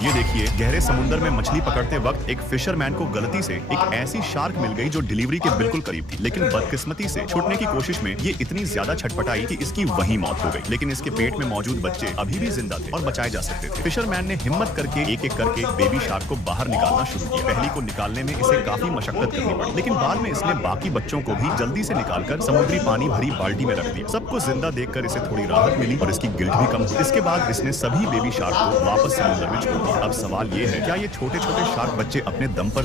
ये देखिए, गहरे समुद्र में मछली पकड़ते वक्त एक फिशरमैन को गलती से एक ऐसी शार्क मिल गई जो डिलीवरी के बिल्कुल करीब थी, लेकिन बदकिस्मती से छूटने की कोशिश में ये इतनी ज्यादा छटपटाई कि इसकी वहीं मौत हो गई। लेकिन इसके पेट में मौजूद बच्चे अभी भी जिंदा थे और बचाए जा सकते थे। फिशरमैन ने हिम्मत करके एक एक करके बेबी शार्क को बाहर निकालना शुरू किया। पहली को निकालने में इसे काफी मशक्कत करनी पड़ी, लेकिन बाद में इसने बाकी बच्चों को भी जल्दी से निकालकर समुद्री पानी भरी बाल्टी में रख दिया। सबको जिंदा देखकर इसे थोड़ी राहत मिली और इसकी गिल्ट भी कम हुई। इसके बाद इसने सभी बेबी शार्क को वापस समुद्र में छोड़ दिया। अब सवाल ये है, क्या ये छोटे छोटे शार्क बच्चे अपने दम पर